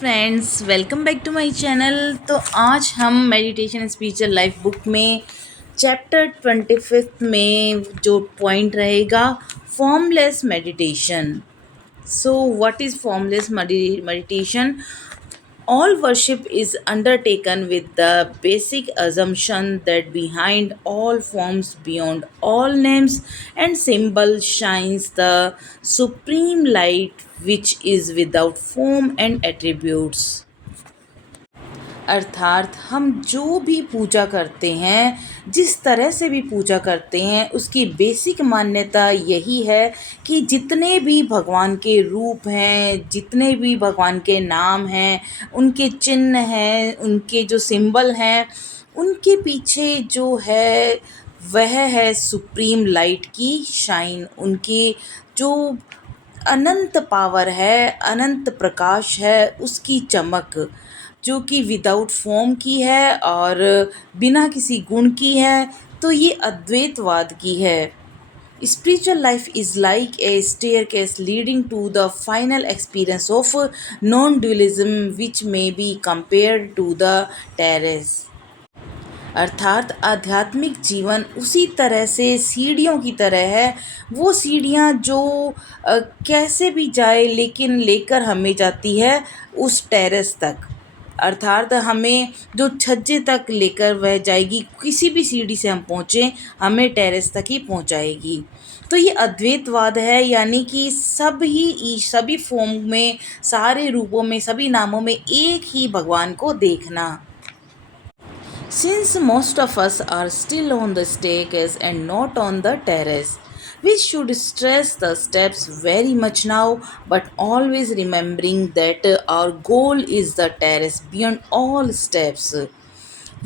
Friends, welcome back to my channel. तो आज हम मेडिटेशन स्पिरिचुअल लाइफ बुक में चैप्टर 25 में जो पॉइंट रहेगा, formless meditation. So what is formless meditation? All worship is undertaken with the basic assumption that behind all forms, beyond all names and symbols, shines the supreme light which is without form and attributes. अर्थात हम जो भी पूजा करते हैं, जिस तरह से भी पूजा करते हैं, उसकी बेसिक मान्यता यही है कि जितने भी भगवान के रूप हैं, जितने भी भगवान के नाम हैं, उनके चिन्ह हैं, उनके जो सिंबल हैं, उनके पीछे जो है वह है सुप्रीम लाइट की शाइन। उनकी जो अनंत पावर है, अनंत प्रकाश है, उसकी चमक, जो कि विदाउट फॉर्म की है और बिना किसी गुण की है। तो ये अद्वैतवाद की है। Spiritual life is like a staircase leading to the final experience of non dualism which may be compared to the terrace. अर्थात आध्यात्मिक जीवन उसी तरह से सीढ़ियों की तरह है। वो सीढ़ियाँ जो कैसे भी जाए लेकिन लेकर हमें जाती है उस टेरेस तक। अर्थात हमें जो छज्जे तक लेकर वह जाएगी, किसी भी सीढ़ी से हम पहुँचें हमें टेरेस तक ही पहुँचाएगी। तो ये अद्वैतवाद है, यानी कि सभी फॉर्म में, सारे रूपों में, सभी नामों में एक ही भगवान को देखना। Since most of us are still on the staircase and not on the terrace, we should stress the steps very much now, but always remembering that our goal is the terrace beyond all steps.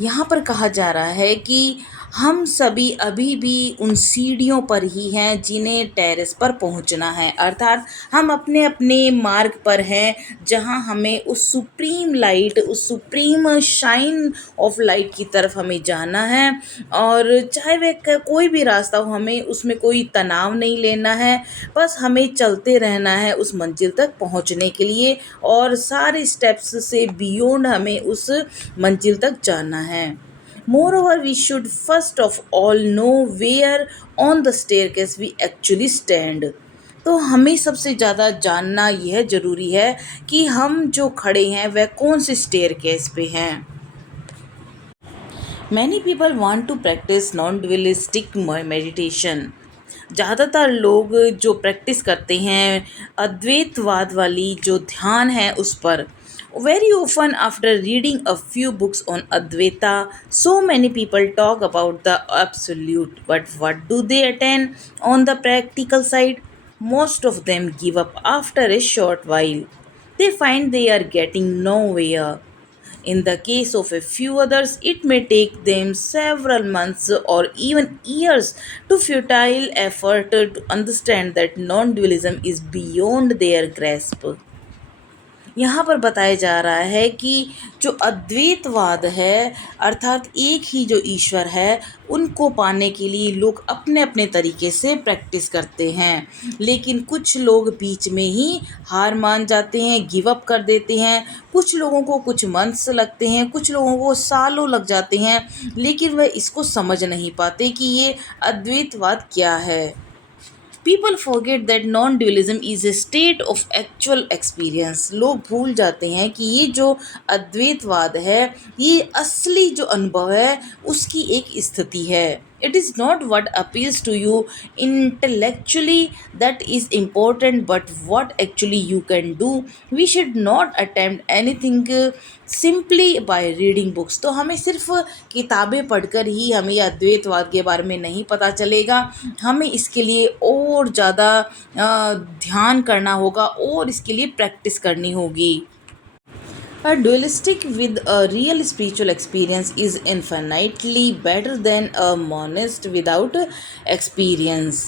यहाँ पर कहा जा रहा है कि हम सभी अभी भी उन सीढ़ियों पर ही हैं जिन्हें टेरेस पर पहुंचना है। अर्थात हम अपने अपने मार्ग पर हैं जहां हमें उस सुप्रीम लाइट, उस सुप्रीम शाइन ऑफ लाइट की तरफ हमें जाना है। और चाहे वह कोई भी रास्ता हो, हमें उसमें कोई तनाव नहीं लेना है। बस हमें चलते रहना है उस मंजिल तक पहुंचने के लिए, और सारे स्टेप्स से बियॉन्ड हमें उस मंजिल तक जाना है। Moreover, we should first of all know where on the staircase we actually stand. तो हमें सबसे ज़्यादा जानना यह ज़रूरी है कि हम जो खड़े हैं वह कौन से स्टेयरकेस पे हैं। Many people want to practice non-dualistic meditation. ज़्यादातर लोग जो प्रैक्टिस करते हैं अद्वैतवाद वाली जो ध्यान है उस पर, very often after reading a few books on Advaita, so many people talk about the absolute, but what do they attain on the practical side? Most of them give up after a short while. They find they are getting nowhere. In the case of a few others, it may take them several months or even years to futile effort to understand that non dualism is beyond their grasp. यहाँ पर बताया जा रहा है कि जो अद्वैतवाद है, अर्थात एक ही जो ईश्वर है, उनको पाने के लिए लोग अपने अपने तरीके से प्रैक्टिस करते हैं। लेकिन कुछ लोग बीच में ही हार मान जाते हैं, गिव अप कर देते हैं। कुछ लोगों को कुछ मंथ्स लगते हैं, कुछ लोगों को सालों लग जाते हैं, लेकिन वह इसको समझ नहीं पाते कि ये अद्वैतवाद क्या है। People forget that non dualism is a state of actual experience. लोग भूल जाते हैं कि ये जो अद्वैतवाद है, ये असली जो अनुभव है उसकी एक स्थिति है। It is not what appeals to you intellectually that is important, but what actually you can do. We should not attempt anything simply by reading books. तो हमें सिर्फ किताबें पढ़कर ही हमें ये अद्वैतवाद के बारे में नहीं पता चलेगा। हमें इसके लिए और ज़्यादा ध्यान करना होगा और इसके लिए प्रैक्टिस करनी होगी। A dualistic with a real spiritual experience is infinitely better than a monist without experience.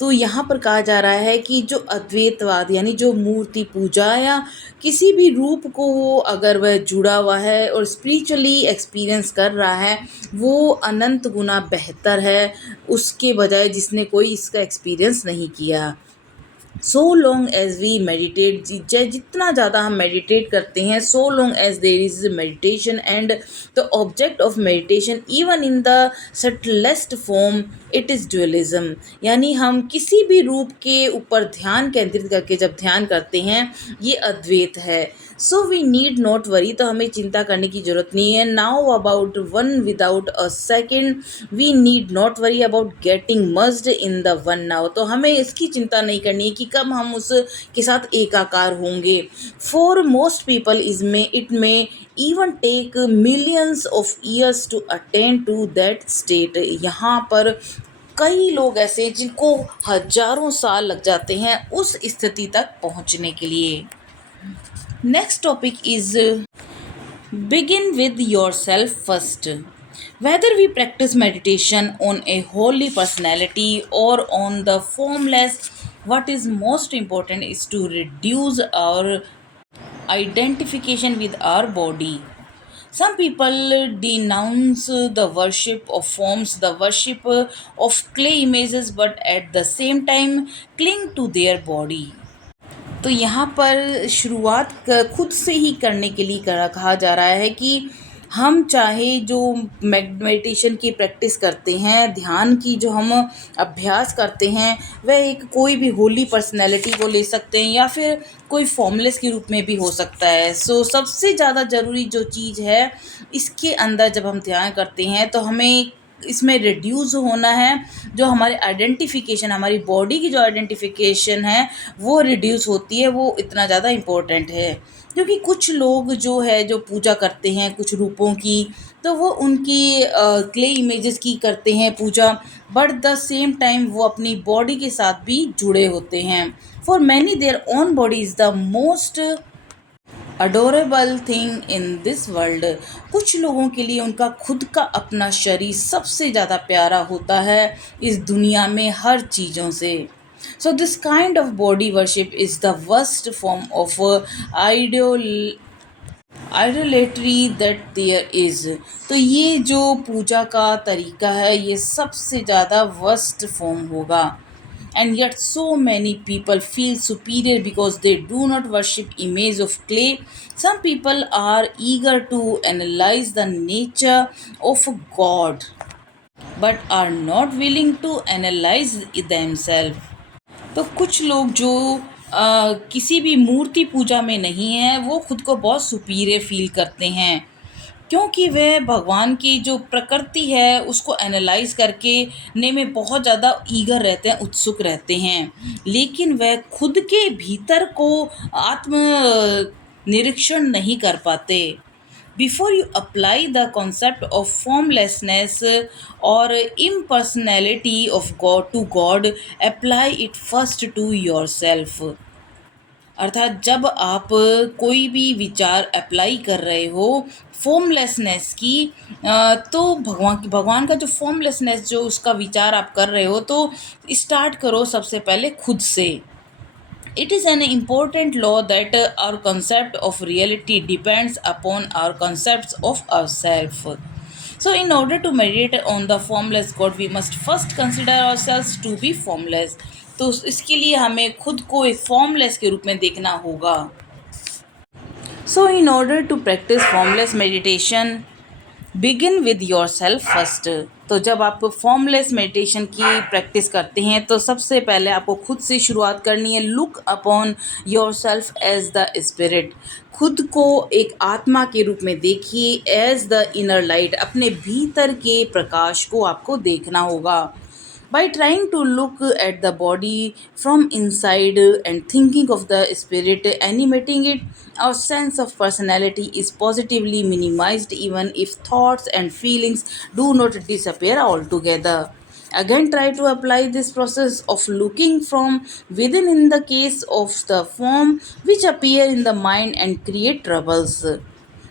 तो यहाँ पर कहा जा रहा है कि जो अद्वैतवाद यानी जो मूर्ति पूजा या किसी भी रूप को वो अगर वह जुड़ा हुआ है और स्पिरिचुअली एक्सपीरियंस कर रहा है, वो अनंत गुना बेहतर है उसके बजाय जिसने कोई इसका एक्सपीरियंस नहीं किया। So long as we meditate, जितना ज़्यादा हम मेडिटेट करते हैं, so long as there is meditation and the object of meditation even in the subtlest form, it is dualism. यानी हम किसी भी रूप के ऊपर ध्यान केंद्रित करके जब ध्यान करते हैं, ये अद्वैत है। So we need not worry, तो हमें चिंता करने की ज़रूरत नहीं है। Now about one without a second, we need not worry about getting merged in the one now, तो हमें इसकी चिंता नहीं करनी है कि कब हम उसके साथ एकाकार होंगे। For most people it may even take millions of years to attain to that state. यहाँ पर कई लोग ऐसे हैं जिनको हजारों साल लग जाते हैं उस स्थिति तक पहुँचने के लिए। Next topic is begin with yourself first. Whether we practice meditation on a holy personality or on the formless, what is most important is to reduce our identification with our body. Some people denounce the worship of forms, the worship of clay images, but at the same time cling to their body. तो यहाँ पर शुरुआत खुद से ही करने के लिए कहा जा रहा है कि हम चाहे जो मेडिटेशन की प्रैक्टिस करते हैं, ध्यान की जो हम अभ्यास करते हैं, वह एक कोई भी होली पर्सनैलिटी को ले सकते हैं या फिर कोई फॉर्मलेस के रूप में भी हो सकता है। सो सबसे ज़्यादा ज़रूरी जो चीज़ है इसके अंदर जब हम ध्यान करते हैं तो हमें इसमें रिड्यूस होना है। जो हमारे आइडेंटिफिकेशन, हमारी बॉडी की जो आइडेंटिफिकेशन है वो रिड्यूस होती है, वो इतना ज़्यादा इम्पोर्टेंट है। क्योंकि कुछ लोग जो पूजा करते हैं कुछ रूपों की, तो वो उनकी क्ले इमेजेस की करते हैं पूजा, बट द सेम टाइम वो अपनी बॉडी के साथ भी जुड़े होते हैं। For many their own body is the most adorable thing in this world. कुछ लोगों के लिए उनका खुद का अपना शरीर सबसे ज़्यादा प्यारा होता है इस दुनिया में हर चीज़ों से। So this kind of body worship is the worst form of idolatry that there is. तो ये जो पूजा का तरीका है ये सबसे ज़्यादा वर्स्ट फॉर्म होगा। And yet so many people feel superior because they do not worship image of clay. Some people are eager to analyze the nature of God but are not willing to analyze themselves. तो कुछ लोग जो किसी भी मूर्ति पूजा में नहीं है वो खुद को बहुत सुपीरियर फील करते हैं, क्योंकि वह भगवान की जो प्रकृति है उसको एनालाइज करके ने में बहुत ज़्यादा ईगर रहते हैं, उत्सुक रहते हैं, लेकिन वह खुद के भीतर को आत्म निरीक्षण नहीं कर पाते। Before you apply the concept of formlessness और impersonality of God to God, apply it first to yourself. अर्थात जब आप कोई भी विचार अप्लाई कर रहे हो फॉर्मलेसनेस की, तो भगवान का जो फॉर्मलेसनेस जो उसका विचार आप कर रहे हो तो स्टार्ट करो सबसे पहले खुद से। It is an important law that our concept of reality depends upon our concepts of ourselves. So, in order to meditate on the formless God, we must first consider ourselves to be formless. तो इसके लिए हमें खुद को एक formless के रूप में देखना होगा। So, in order to practice formless meditation, begin with yourself first. तो जब आप फॉर्मलेस मेडिटेशन की प्रैक्टिस करते हैं तो सबसे पहले आपको खुद से शुरुआत करनी है। Look upon yourself as the spirit. खुद को एक आत्मा के रूप में देखिए, एज द इनर लाइट, अपने भीतर के प्रकाश को आपको देखना होगा। By trying to look at the body from inside and thinking of the spirit animating it, our sense of personality is positively minimized even if thoughts and feelings do not disappear altogether. Again, try to apply this process of looking from within in the case of the form which appear in the mind and create troubles.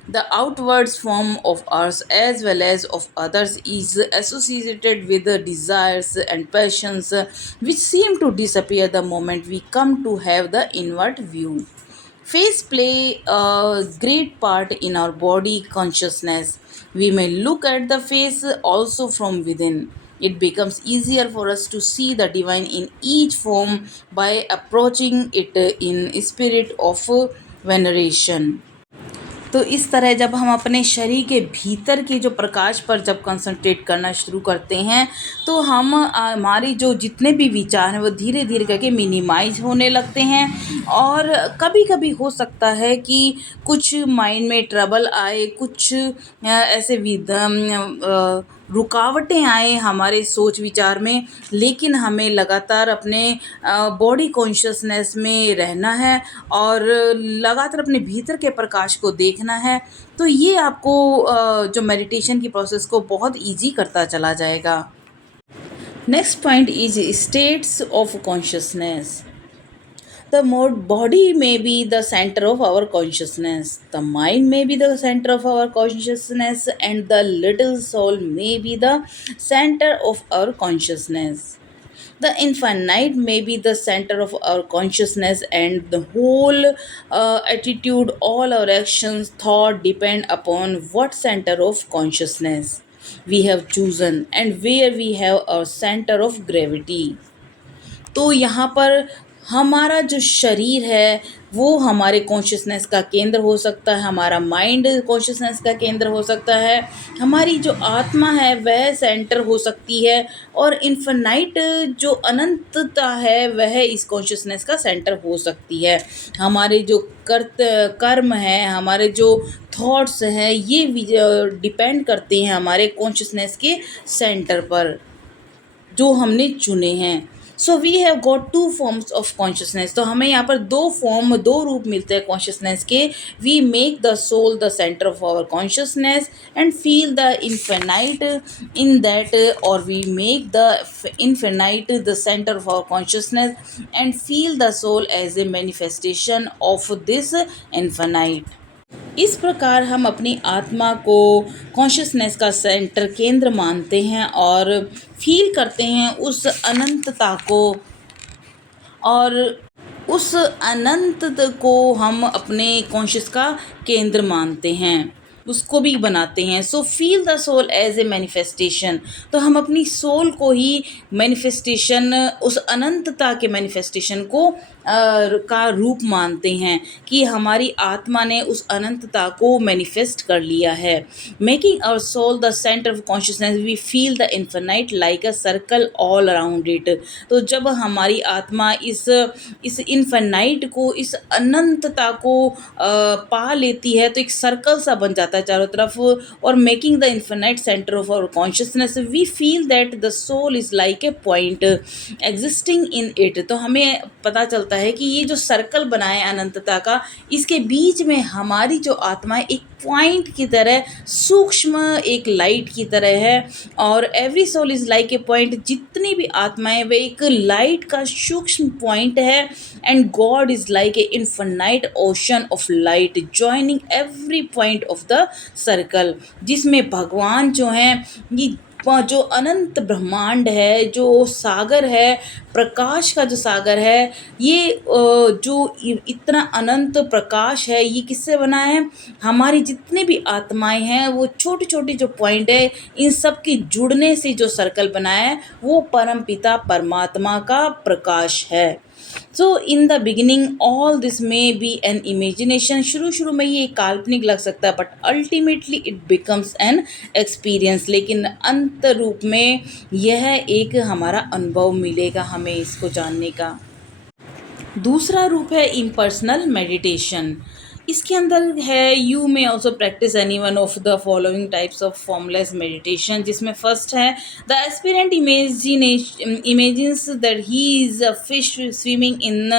The outward form of ours as well as of others is associated with the desires and passions which seem to disappear the moment we come to have the inward view. Face play a great part in our body consciousness. We may look at the face also from within. It becomes easier for us to see the divine in each form by approaching it in spirit of veneration. तो इस तरह जब हम अपने शरीर के भीतर के जो प्रकाश पर जब कंसंट्रेट करना शुरू करते हैं, तो हम हमारी जो जितने भी विचार हैं वो धीरे धीरे करके मिनिमाइज होने लगते हैं। और कभी कभी हो सकता है कि कुछ माइंड में ट्रबल आए, कुछ ऐसे रुकावटें आए हमारे सोच विचार में, लेकिन हमें लगातार अपने बॉडी कॉन्शियसनेस में रहना है और लगातार अपने भीतर के प्रकाश को देखना है। तो ये आपको जो मेडिटेशन की प्रोसेस को बहुत इजी करता चला जाएगा। Next point is states of consciousness. The body may be the center of our consciousness, the mind may be the center of our consciousness, and the little soul may be the center of our consciousness. The infinite may be the center of our consciousness, and the whole attitude, all our actions, thought depend upon what center of consciousness we have chosen and where we have our center of gravity. तो यहाँ पर हमारा जो शरीर है वो हमारे consciousness का केंद्र हो सकता है, हमारा माइंड कॉन्शियसनेस का केंद्र हो सकता है, हमारी जो आत्मा है वह सेंटर हो सकती है, और इन्फिनाइट जो अनंतता है वह इस कॉन्शियसनेस का सेंटर हो सकती है। हमारे जो कर्म है, हमारे जो थॉट्स हैं, ये डिपेंड करते हैं हमारे कॉन्शियसनेस के सेंटर पर जो हमने चुने हैं। So we have got two forms of consciousness. तो हमें यहाँ पर दो रूप मिलते हैं कॉन्शियसनेस के। We make the soul the centre of our consciousness and feel the infinite in that, और we make the infinite the centre of our consciousness and feel the soul as a manifestation of this infinite. इस प्रकार हम अपनी आत्मा को consciousness का centre केंद्र मानते हैं और फील करते हैं उस अनंतता को, और उस अनंत को हम अपने कॉन्शियस का केंद्र मानते हैं, उसको भी बनाते हैं। So feel the soul as a manifestation. तो हम अपनी सोल को ही मैनिफेस्टेशन, उस अनंतता के मैनिफेस्टेशन को का रूप मानते हैं कि हमारी आत्मा ने उस अनंतता को मैनिफेस्ट कर लिया है। Making our soul the centre of consciousness we feel the infinite like a circle all around it. तो जब हमारी आत्मा इस इन्फिनाइट को, इस अनंतता को पा लेती है तो एक सर्कल सा बन जाता है चारों तरफ। और making the infinite centre of our consciousness we feel that the soul is like a point existing in it. तो हमें पता चलता है कि ये जो सर्कल बना है अनंतता का, इसके बीच में हमारी जो आत्मा है एक पॉइंट की तरह, सूक्ष्म एक लाइट की तरह है। और every soul is like a point. जितनी भी आत्माएं वे एक लाइट का सूक्ष्म पॉइंट है। And God is like A infinite ocean of light joining every point of the circle. जिसमें भगवान जो हैं, ये जो अनंत ब्रह्मांड है, जो सागर है, प्रकाश का जो सागर है, ये जो इतना अनंत प्रकाश है, ये किससे बना है? हमारी जितनी भी आत्माएं हैं वो छोटे छोटे जो पॉइंट है, इन सब के जुड़ने से जो सर्कल बना है वो परम पिता परमात्मा का प्रकाश है। So in the beginning all this may be an imagination. शुरू में ये काल्पनिक लग सकता है, but ultimately it becomes an experience. लेकिन अंत रूप में यह एक हमारा अनुभव मिलेगा हमें इसको जानने का। दूसरा रूप है इम्पर्सनल मेडिटेशन। इसके अंदर है you may also practice any one of the following types of formless meditation. जिसमें फर्स्ट है the aspirant imagines that he is a fish swimming in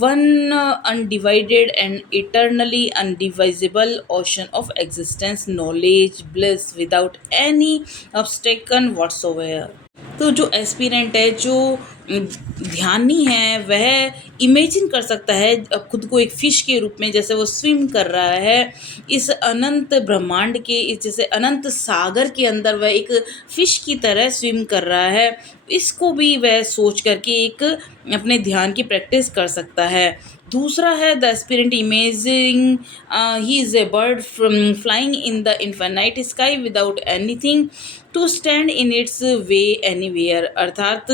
one undivided and eternally undivisible ocean of existence, knowledge, bliss without any obstacle whatsoever. तो जो aspirant है, जो ध्यानी है, वह imagine कर सकता है खुद को एक फ़िश के रूप में, जैसे वो स्विम कर रहा है इस अनंत ब्रह्मांड के, इस जैसे अनंत सागर के अंदर वह एक फ़िश की तरह स्विम कर रहा है। इसको भी वह सोच करके एक अपने ध्यान की प्रैक्टिस कर सकता है। दूसरा है the aspirant imagining he is a bird from flying in the infinite sky without anything to stand in its way anywhere. अर्थात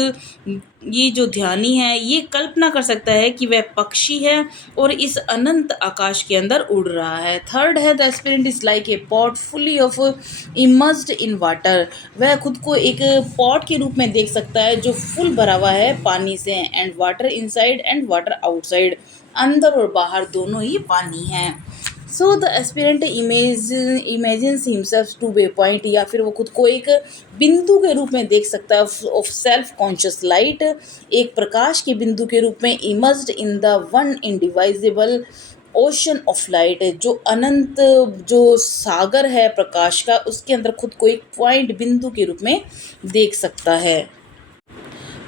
ये जो ध्यानी है ये कल्पना कर सकता है कि वह पक्षी है और इस अनंत आकाश के अंदर उड़ रहा है। थर्ड है the aspirant is like a pot fully of immersed in water. वह खुद को एक पॉट के रूप में देख सकता है जो फुल भरा हुआ है पानी से, and water inside and water outside, अंदर और बाहर दोनों ही पानी है। So the aspirant imagines himself to be point, या फिर वो खुद को एक बिंदु के रूप में देख सकता है ऑफ सेल्फ कॉन्शियस लाइट, एक प्रकाश के बिंदु के रूप में, immersed in the one indivisible ocean of light, जो अनंत जो सागर है प्रकाश का उसके अंदर खुद को एक पॉइंट बिंदु के रूप में देख सकता है।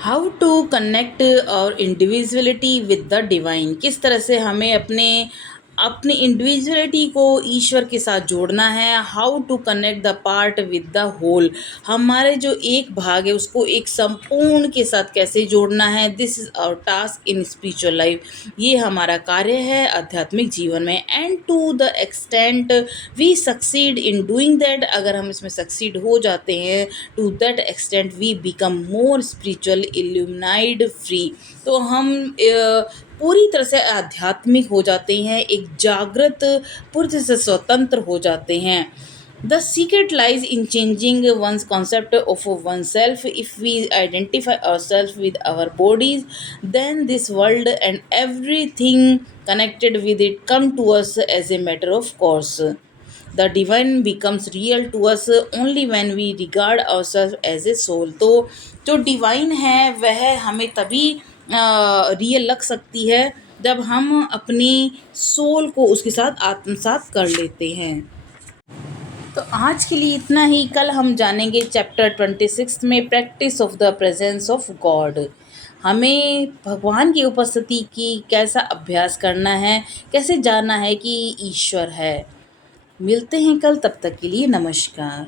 हाउ टू कनेक्ट और इंडिविजुअलिटी विद द डिवाइन, किस तरह से हमें अपनी इंडिविजुअलिटी को ईश्वर के साथ जोड़ना है। How to connect the part with the whole, हमारे जो एक भाग है उसको एक संपूर्ण के साथ कैसे जोड़ना है। This is our task in spiritual life, ये हमारा कार्य है आध्यात्मिक जीवन में। And to the extent we succeed in doing that, अगर हम इसमें सक्सीड हो जाते हैं, to that extent we become more spiritual illuminated free, तो हम पूरी तरह से आध्यात्मिक हो जाते हैं, एक जागृत पूरी तरह से स्वतंत्र हो जाते हैं। The secret lies in changing one's concept of oneself. If we identify ourself with our bodies, then this world and everything connected with it come to us as a matter of course. The divine becomes real to us only when we regard ourself as a soul. तो जो divine है वह हमें तभी real लग सकती है जब हम अपनी सोल को उसके साथ आत्मसात कर लेते हैं। तो आज के लिए इतना ही। कल हम जानेंगे चैप्टर 26 में practice of the presence of God, हमें भगवान की उपस्थिति की कैसा अभ्यास करना है, कैसे जानना है कि ईश्वर है। मिलते हैं कल, तब तक के लिए नमस्कार।